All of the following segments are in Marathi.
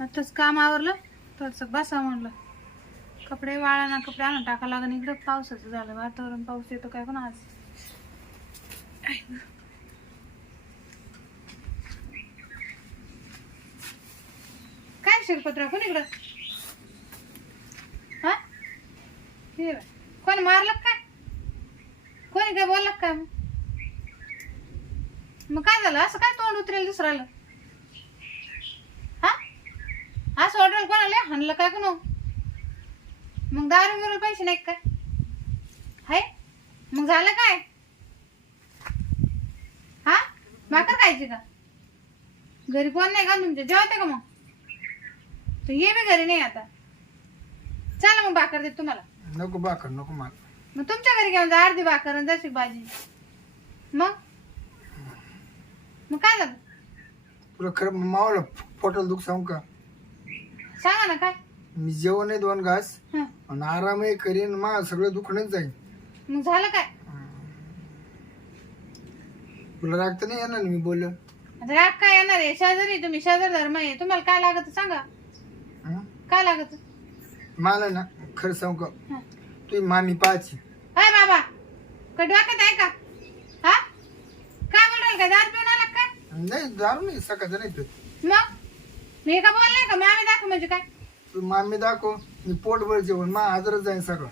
आताच काम आवरलं थोडस बसा म्हणलं. कपडे वाळा ना कपडे आणून टाका लागन. इकडं पावसाचं झालं वातावरण पाऊस येतो काय पण आज. काय शिरपत्रा कोण इकडं? हा? हे कोण मारलं का? काय कोणी काय बोललं काय मग? मग काय झालं? असं काय तोंड उतरेल दुसऱ्याला हा असं ऑर्डर कोणाला हाणलं काय कोण मग? दारू बिरू पैसे नाही का? काय हाय? मग झालं काय? हा? भाकर खायची का? घरी कोण नाही का तुमच्या? जेवते का मग? तर ये बी घरी नाही आता. चला मग भाकर देत तुम्हाला. नको बाकर नको मान मग तुमच्या घरी घेऊन जा अर्धी भाकर आणि जशी भाजी. मग? मग काय झालं? तुला खरं मावलं पोटाला दुख सांगू का? सांगा ना काय? मी जेवण आहे दोन घास. हं. आणि आरामही करीन मा सगळं दुखणंच जाईल. मग झालं काय? तुला रागत नाही येणार ना मी बोललो? आता राग काय येणार आहे? शेजारी तुम्ही शेजारी धर्म आहे. तुम्हाला काय लागत सांगा? काय लागत? मला ना खरं सांगू का? हं. तुझी मामी पाहायची. काय बाबा कडवाकत आहे का? हा? काय बोल काय दारू पिऊन आला का? नाही दारू नाही सकाळचं नाही पित. मग? मी का बोलले का? मामी दाखव म्हणजे काय? तू मामी दाखव मी पोटभर जेवण मा आजारच जाईन सगळं.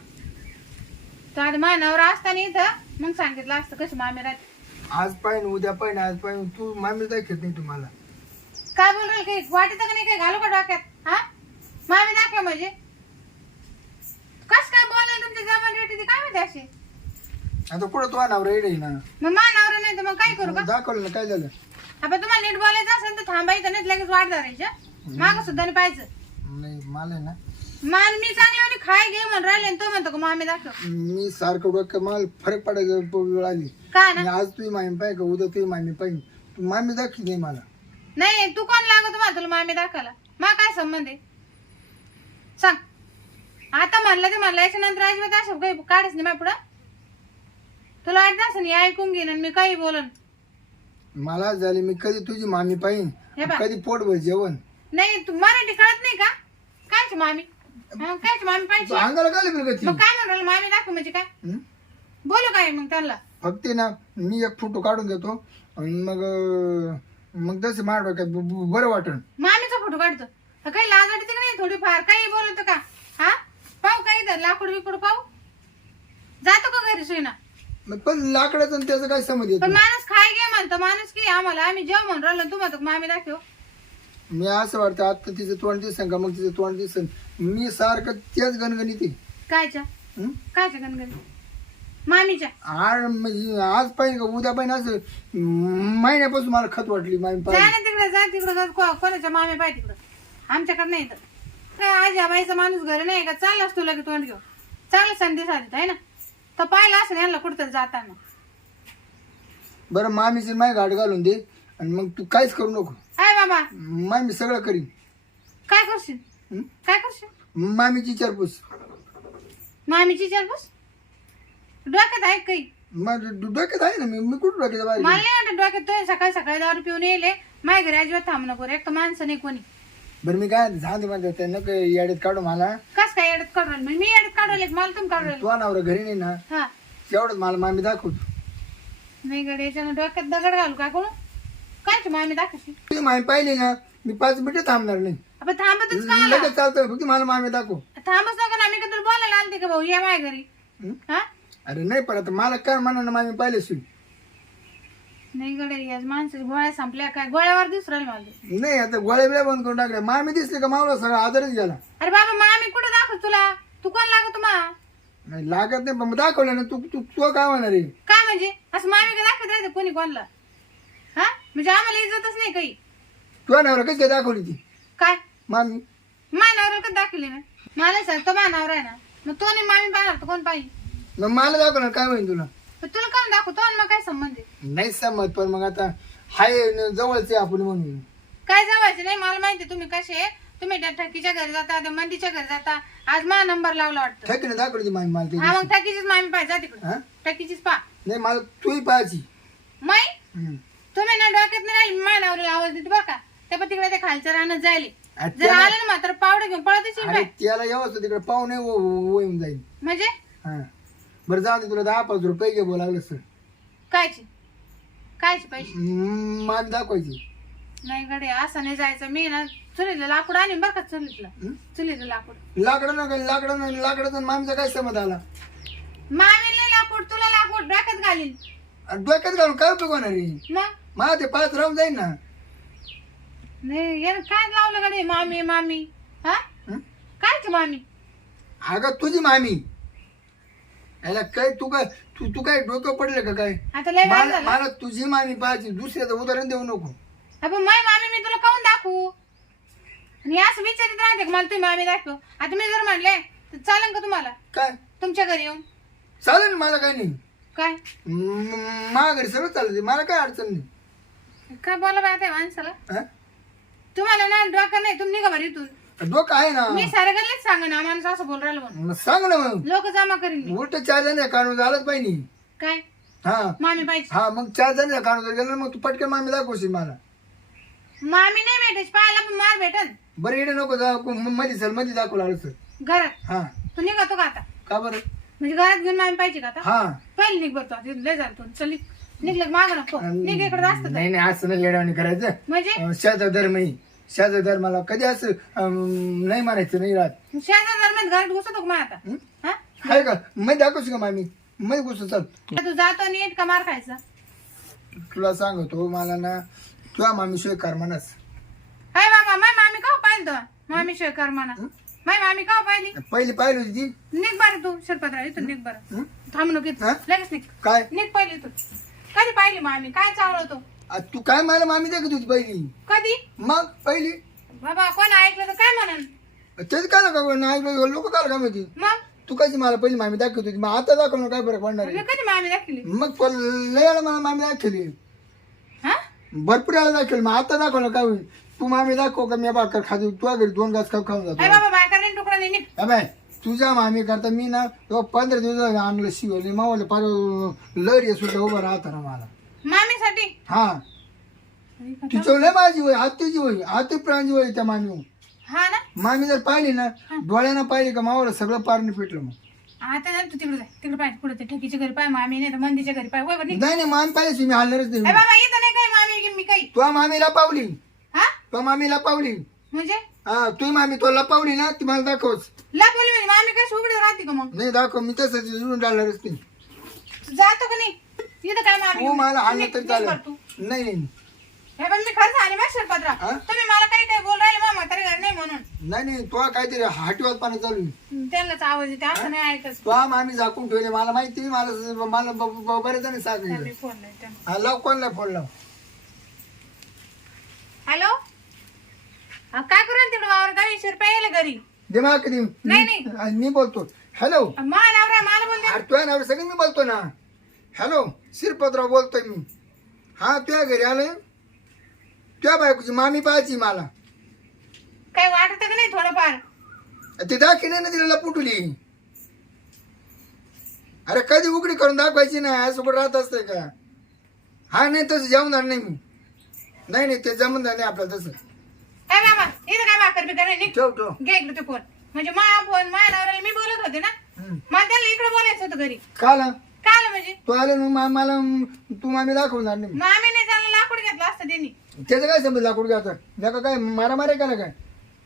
तो आता मानावर असताना इथं मग सांगितलं असतं कसं मामी राहते. आज पाहिजे उद्या पाहिजे आज पाहिजे तू मामी दाखवत नाही तुम्हाला? काय बोल राहील काही? वाटत का नाही काही? घालू का डोक्यात? हा? मामी दाखव म्हणजे. कस काय बोलायला तुमची जबान रेटी काय माहिती अशी? आता कुठं तू रेड आहे ना? मग मानावर नाही तर मग काय करू का? दाखवलं ना काय झालं? आपण तुम्हाला नीट बोलायचं असेल तर थांबायचं नाही तर लगेच वाट धरायचं माग सुद्धा नाही पाहिजे नाही मला आहे ना. मान मी चांगली खाय घे म्हणून राहिले आणि तो म्हणतो का मामी दाखव. मी सारखं डोक्यात मला फरक पडायचा वेळ आली. काय आणि ना आज तुझी मामी पाहिजे का? उद्या तुझी मामी पाहिजे. मामी दाखवी नाही मला. नाही तू कोण लागत तुम्हाला तुला मामी दाखवायला? मा काय संबंध आहे? सांग. आता म्हणलं ते म्हणलं याच्या नंतर अजिबात असं काही काढच नाही माझ्या पुढं. तुला वाटत असं ऐकून घेईन आणि मी काही बोलन. मला झाली मी कधी तुझी मामी हे पाहिजे बघ. कधी पोटभर जेवण. नाही तू मराठी कळत नाही का? कायची मामी? हा, कायची मामी तू पाहिजे अंगाला काय मग काय म्हणून राहिलं मामी? दाखव म्हणजे काय? बोलू काय मग त्यांना? फक्त ना मी एक फोटो काढून घेतो आणि मग अं, मग तसे माझ्या डोक्यात ब- ब- बरं वाटण मामीचा फोटो काढतो. हा, काही लाज वाटते का नाही थोडीफार काही बोलतो का? हा? पाहू काही तर लाकूड बिकूड पाहू? जातो का घरी सुईना? मग पण लाकडाचं आणि त्याचं काय समज पण येतो माणूस खाय घे म्हणतो. माणूस की आम्हाला आम्ही जेव म्हणून राहिलो तू म्हणतो का मामी दाखव. मी असं वाटतं आता तिचं तोंड दिसन का? मग तिचं तोंड दिसन. मी सारखं तेच गणगणित आहे. कायच्या? हं? कायच्या गणगण मामीच्या? आज म्हणजे आज पाहिजे का? उद्या पाहिजे असं महिन्यापासून मला खत वाटली मामी जा पाहिजे ना तिकडे जा तिकडे जा. को- कोणाच्या मामी पाय तिकडं? आमच्याकडे नाही तर. काय आज या बाईचा माणूस घरी नाही का? चाललास तुला की तोंड घेऊ चांगला संदेश आदित आहे ना? तर पाहिलं असं यांना कुठं जाताना. बरं मामीची माय गाठ घालून दे. आणि मग तू काहीच करू नको. बाबा मामी सगळं करीन. काय करशील? काय करशील? मामीची चरपूस मामीची चरबूस डोक्यात आहे का काही? डो- डोक्यात आहे ना मी मी कुठं डोक्यात बाहेर मला नाही वाटत डोक्यात तो सकाळी सकाळी दारू पिऊन येले माझ्या घरी अजिबात थांब नको रे. एक तर माणसं नाही कोणी. बरं मी काय सांगते म्हणते ते नको याडीत काढू मला? कस काय येडत काढून? मी येडत काढून राहिले, मला तुम्ही काढून राहिले. तू अनावर घरी नाही ना हा. तेवढंच मला मामी दाखवतो. नाही गडे याच्यानं डोक्यात दगड घालू काय कोण? काय मामी दाखवशी तुझी मामी पाहिली ना मी पाच मिनिटं थांबणार नाही. आपण थांबतच का लगेच चालतं फक्त मला मामी दाखव. थांबच नको ना मी का तुला बोलायला आलते का भाऊ? ये माझ्या घरी. हं? हा? अरे नाही पण आता मला काय म्हणा ना मामी पाहिले सुई नाही गडे याच माणसाची गोळ्या संपल्या काय? गोळ्यावर दिसू राहिले मला. ते. नाही आता गोळ्या बिळ्या बंद करून टाकल्या. मामी दिसली का मावला सगळा आदरच गेला. अरे बाबा मामी कुठं दाखव तुला? तू कोण लागतो मा नाही लागत नाही पण मग दाखवलं ना तू तू तू काय म्हणणार आहे? काय म्हणजे? असं मामी का दाखवत राहते कोणी कोणला? हा? म्हणजे आम्हाला इज्जतच नाही काही. तू अनावर कशी काय दाखवली ती? काय? मामी. मानावर का दाखवली ना मला सांग तो मानावर आहे ना. मग तो नाही मामी पाहणार तर कोण पाहिजे मग मला दाखवणार काय होईल तुला? पण तुला काय दाखवतो आणि मग काय संबंध आहे? नाही समज पण मग आता हाय न जवळचे आपण म्हणून. काय जवळचे नाही मला माहिती आहे तुम्ही कसे आहे. तुम्ही त्या ठकीच्या घरी जाता त्या मंदीच्या घरी जाता. आज मा नंबर लावला वाटतं. ठेकीने दाखवली ती मामी मला हा ते मग ठकीचीच मामी पाहिजे जा तिकडे. हा? ठकीचीच पा नाही मला तूही पाहायची. माई? हम्म. तुम्ही ना डोक्यात नाही राहिली माय नावरीला आवाज देते बरं का? त्या पण तिकडे ते खालच्या रानात जायले. जर त्याला- आलं ना मात्र पावडे घेऊन पळत येशील अरे त्याला येवस तिकडे पाहुणे होऊन जाईल. म्हणजे? हा. बरं जाऊ दे तुला दहा पाच रुपये घे बोलावलं सर. कायचे? कायचे पैसे? मान दाखवायची. नाही गडे असं नाही जायचं. मी ना चुलीला लाकूड आणि बरं का चुलीतलं? हं? चुलीला लाकूड. लाकडं ना लाकडं ना लाकडाचा मामीचा काय समज आला? मामीला लाकूड तुला लाकूड. डोक्यात घालील डोक्यात घालून काय उपयोग होणार आहे? मग? मला ते पाच राहून जाईल ना. नाही यानं काय लावलं गडे मामी मामी? हा? हं? कायच मामी? अगं तुझी मामी. याला काय तू काय तू तू काय डोकं पडलं का काय? आता लय वेळ मला झाला. मला तुझी मामी पाहिजे दुसऱ्याचं उदाहरण देऊ नको. माय मामी मी तुला काऊन दाखवू? आणि असं विचारित राहते का मला तुम्ही मामी दाखव? आता मी जर म्हणले तर चालेल का तुम्हाला? काय? तुमच्या घरी येऊन. चालेल ना मला काय नाही. काय? म- माझ्या घरी सगळं चालत मला काय अडचण नाही. काय बोला बाय आता माणसाला? हा? तुम्हाला ना डोकं नाही तुम्ही निघा बरं इथून. डोकं आहे ना. मी सारे गल्लेच सांगा ना माणूस असं बोल राहिलं म्हणून. मग सांग ना मग. लोक जमा करीन उलट चार जण काढून झालंच पाहिजे काय? हा. मामी पाहिजे हा मग चार जण काढून गेलं मग तू पटकन मामी दाखवशील मला. मामी नाही भेटायची पाहायला पण मार भेटन. बरं इकडे नको दाखव म- मध्ये चलमध्ये दाखवलं आलं सर. घरात? हा. तू निघतो का आता? का बरं? म्हणजे घरात घेऊन मामी पाहिजे का आता? हा. पहिले निघ बरतो आता लय झालं तू. चल. निघलं माग नको निघ इकडे जास्त नाही नाही असं नाही येडवाणी करायचं. म्हणजे? शेजा धर्म ही शेजा धर्माला कधी असं अं, नाही मारायचं नाही राहत. शेजार दरम्यान घरात घुसतो का मग आता? हं? आहे का? मध्ये दाखवशी का मामी? मध्ये घुसू चल. तू जातो नीट का मार खायचा? तुला सांगतो मला ना तुझ्या कर म्हणस हाय बाबा माय मामी का पाहिलं तो मामी शिवाय कर म्हणा माय मामी का पाहिली? पहिली पाहिली होती ती. निघ बरं तू शिरपत्रा इथून निघ बरं. हं? थांब नको इथं. हा? लगेच निघ. काय? निघ पहिले इथून. कधी पाहिली मामी? काय चावलं आ, तू काय मला मामी दाखवत होती पहिली? कधी? मग पहिली? बाबा कोण ऐकलं तर काय म्हणन? तेच काय का नाही लोक काय का माहिती मग? तू कशी मला पहिली मामी दाखवत होती? मग आता दाखवलं काय फरक पडणार मी आहे कधी मामी मग पण लय वेळा मला मामी दाखवली. हा? भरपूर वेळा दाखवली. मग आता दाखवलं काय होईल? तू मामी दाखव का मी भाकर खातो? तुझ्या घरी दोन घास खाऊ खाऊन जातो. बाबा बायका नाही तुकडा नाही निघ. अबे तुझ्या मामी करता मी ना तो पंधरा दिवस आणलं शिवले मावले पार लहरी सुद्धा उभं राहतं ना मला. मामीसाठी? हा. तिचं लय माझी होय आत्तीची होय आत्ती प्रांजी होय त्या मामी हा ना? मामी जर पाहिली ना डोळ्यानं पाहिली का मावाला सगळं पारणी पिटलं मग. आता तू तिकडे तिकडे पाहिजे कुठे ठकीच्या घरी पाय मामी नाही तर मंदीच्या घरी पाय. बरं नाही नाही मामी पाहिजे मी हलणारच हाय नाही बाबा इथं नाही काय मामी मी काही? तुझ्या मामीला पावली हा? तुझ्या मामीला पावली म्हणजे? हा तुझी मामी तुला पावली ना ती मला दाखवच. लपवली म्हणजे मामी काय सुगडी राहते का मग? नाही दाखव मी तसंच जुळून टाळणारच नाही जातो का नाही? इथं काय मामी तू मला हाणलं निघ- तरी चालेल. तू. नाही नाही हे पण मी खरंच आले शिरपत्रा हा? तुम्ही मला काही काही बोल राहिले मामा तरी घर नाही म्हणून. नाही नाही तुला काहीतरी हाटीवात पाणी चालू आहे. त्यांनाच आवाज येते असं नाही ऐकत. झाकून ठेवले मला माहिती मला मला ब- ब- बरेच जण सांगितलं मी फोन नाही त्यांना. हा लाव कोणला फोन लाव? हॅलो? काय करेल तिकडे वावर दहावीसशे रुपये यायला घरी. दिमाग कधी. नाही, नाही. मी मी बोलतो. हॅलो मा नवरा मला बोलते अरे तुझ्या नाव सगळं मी बोलतो ना. हॅलो शिरपतराव बोलतोय मी. हा तुझ्या घरी आलोय. तुझ्या बायकोची मामी पाहायची मला. काय वाटत का नाही थोडंफार? ते दाखिले ना तिला पुटली अरे कधी उघडी करून दाखवायची ना असं राहत असतंय का? हा नाही तसं जेवणार नाही मी. नाही नाही ते जमणार नाही आपलं तसं. काय बाबा इथं काय भाकर बिकर नाही. ठेव ठेव. घे इकडे ते फोन. म्हणजे माझा फोन माझ्या नवऱ्याला मी बोलत होते ना. मला त्याला इकडे बोलायचं होतं घरी. का ना काय आलं म्हणजे? तू आले ना मा- मला तू मामी दाखवणार नाही. मामी नाही त्याला लाकूड घेतलं असतं त्यांनी त्याचं काय समज लाकूड घ्यायचं? नका काय मारामारी का ना काय?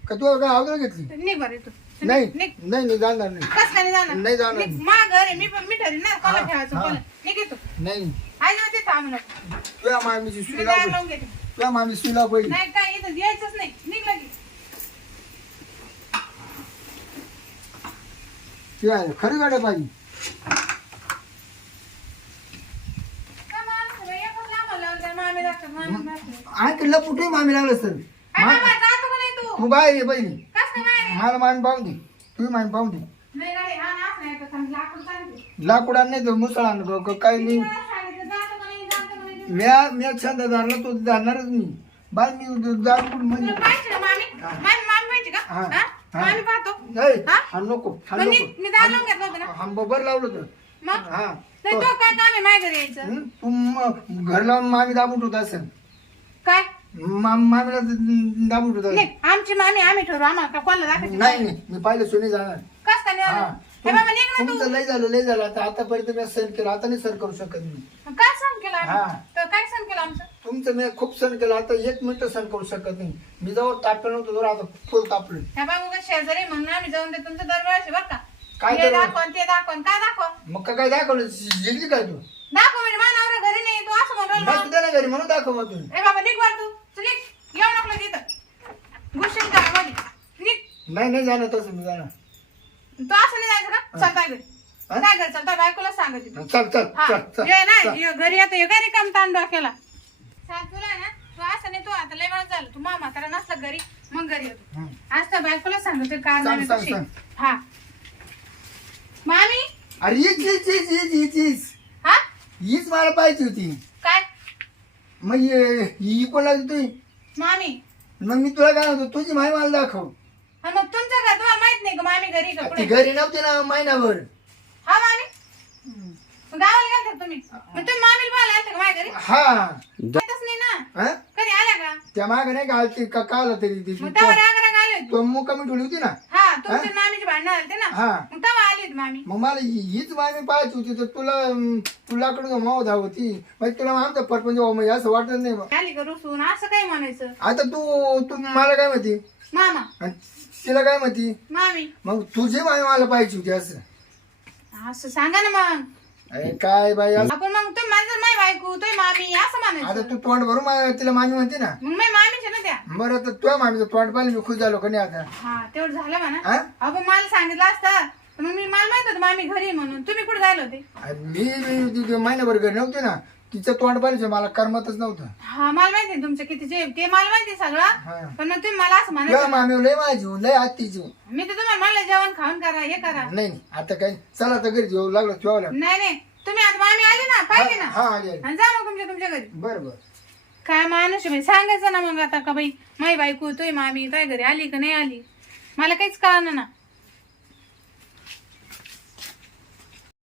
का तू काय अवघड घेतली? निघ बरं इथून. नाही. निघ. नाही नाही जाणार नाही. कस काय जाणार? नाही जाणार. निघ, मा घर आहे मी पण मी ठरेन ना हा, ठेवायचं हा. निघ येतो नाही. आई ते थांब नको. तुझ्या मामीची मी सुई लावून घेते. तुझ्या मामी सुई लाव पहिली नाही काय इथं यायचंच नाही. निघ लगेच ती आहे खरी गाड्या पाहिजे काय माणूस बाई, एकच लांब लावून द्या, मामी. आणखी लागलं सर जातो का नाही तू? तू बाहेर ये पहिली कस काय बाहेर आहे? मला मान पाहून दे. तू मान पाहून दे. नाही गाडी, हा ना, असं नाही तर थांब, लाकूड आण नाही तर मुसळ आण क- क- काही नाही मला सांगितलं, जातो का नाही, जातो का नाही. म्या म्या छंद धरला तो जाणारच मी बाय मी जाऊन म्हणजे पाहिजे मामी? मामी- मामी पाहिजे का? हा, हा? हा. मामी पाहतो. नाही हा? हा नको हा पण मी नको मी दार लावून घेतलं होतं ना. हा बरोबर लावलं होतं मग? हा नाही, तो काय काम आहे माझ्या घरी यायचं? हं? तू म- घर लावून मामी दाबून होत असेल काय? मा- मामीला द- दाबून ठेवतो. आमची मामी आम्ही ठरवू आम्हाला का कोणाला दाखवायची नाही नाही मी पाहिलं सोनी जाणार कस का नाही हा आलं? हे बाबा निघ ना तुमचं लय झालं लय झालं. आता आतापर्यंत मी सण केलं आता नाही सण करू शकत मी. तू काय सण केलं हा. आम्ही? तर काय सण केलं आमचं? तुमचं मी खूप सण केलं आता एक मिनिट सण करू शकत नाही. मी जवळ तापलं नव्हतं जवळ आता फुल तापलं ह्या बाबा शेजारी म्हणून आम्ही जाऊन दे तुमचं दरवेळेस बरं का. काय हे दरवेळेस? दाखव ते दाखव काय दाखव मग का काय दाखवलं? जिंकली काय तू? दाखव म्हणजे मानावर घरी नाही तू असं म्हणून तुझ्या घरी म्हणून दाखव मग तुम्ही ए बाबा निघ वर तू. चल निघ. येऊ नको तिथं गुस्सेल मध्ये निघ. नाही नाही जाणार तसं मी जाणार. तू असं चल काय घरी? काय घरी चल बायकोला सांगत चल चल हा. चल चल ये ना चल. ये घरी ये घरी काम ताण डोक्याला. सांग तुला ना तू असं नाही तू आता लय वेळ झालं. तू मामा नसला घरी मग घरी येतो. हं. आज बायकोला सांगतो कार सांग, सांग, कशी सांग. हा. मामी? अरे हीच हीच हीच हीच हीच हीच. हा? हीच मला पाहिजे होती. काय? मग ही कोण लागली तुझी मामी? मग मी तुला काय म्हणतो तुझी माही मला दाखव. हा मग तुमचं घर तुम्हाला माहीत नाही का मामी घरी का ती पुढे घरी नव्हती ना महिनाभर हा मामी? मग गावाला गेलते का तुम्ही? मग तुम्ही मामीला का माझ्या घरी? हा. माहीतच नाही ना. हा? कधी आल्या का? त्या माग नाही का का का आला तरी ती मग तेव्हा राग राग आले होते. तो मुक्कामी ठेवली होती ना? हा तुमच्या मामीची भांडणं ना. हा. मग तेव्हा आली होती मामी. मग मला ही- हीच मामी पाहायची होती तर तुला अं, तुलाकडून माव धावती. मग तुला आमचं परपंच व्हावं म्हणजे असं वाटत नाही बा. आली का रुसून? असं काय म्हणायचं? आता तू तू मला काय म्हणती मामा. आणि तिला काय म्हणती? मामी. मग तुझी मामी मला पाहिजे होती असं. असं सांगा ना मग. अरे काय बाई असं- आपण मग तुम्ही माझं माय बायको तुम्ही मामी असं आता म्हणायचं तू तोंड भरून मा- तिला मामी म्हणते ना. मग मी मामीचे ना त्या. बरं आता तुझ्या मामीचं तोंड पाहिलं मी खुश झालो का नाही आता? हा तेवढं झालं म्हणा. हा? आपण मला सांगितलं असतं. तर मग मी मला माहीत होतं मामी घरी आहे म्हणून. तुम्ही कुठे जायला होते? अरे मी मी महिनाभर घरी नव्हते ना. तिचं तोंड पाहिजे मला करमतच नव्हतं. हा मला माहिती आहे तुमचं किती जे ते मला माहिती आहे हा. सगळं पण मग तुम्ही मला असं म्हणायचं मामी लय माझी लय आत्ती जीव. मी तर तुम्हाला म्हणलं जेवण खाऊन करा हे करा. नाही नाही, आता काय चला आता घरी जेवू लागलो ठेवायला नाही नाही. तुम्ही आता मामी आली ना पाहिजे ना. हा आली आली. आणि जा मग तुमच्या तुमच्या घरी. बरं बरं. काय माणूस आहे बाई सांगायचं ना मग आता का बाई माई बायको तुही मामी काय घरी आली का नाही आली? मला काहीच कळणार ना.